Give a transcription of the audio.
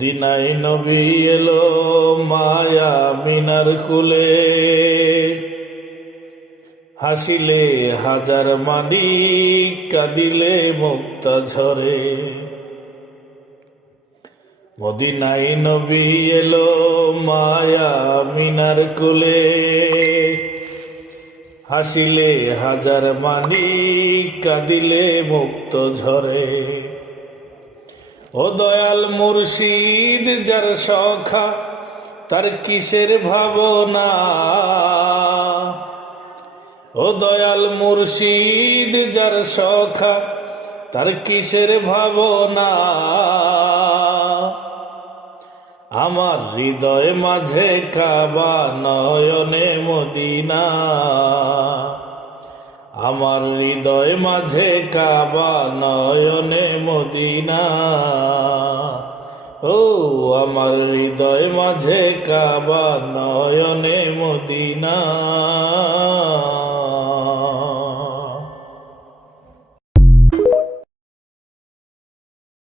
মদিনায় নবী এলো মায়া মিনার কুলে। হাসিলে হাজার মানি কাঁদিলে মুক্তা ঝরে। মদিনাই নবী এলো মায়া মিনার কুলে। হাসিলে হাজার মানি কাঁদিলে মুক্ত ঝরে। ও দয়াল মুর্শিদ, যার সখা, তার কিসের ভাবনা? ও দয়াল মুর্শিদ, যার সখা, তার কিসের ভাবনা? আমার হৃদয় মাঝে কাবা নয়নে মদিনা। আমার হৃদয় মাঝে কাবা নয়নে মদিনা। ও আমার হৃদয় মাঝে কাবা নয়নে মদিনা।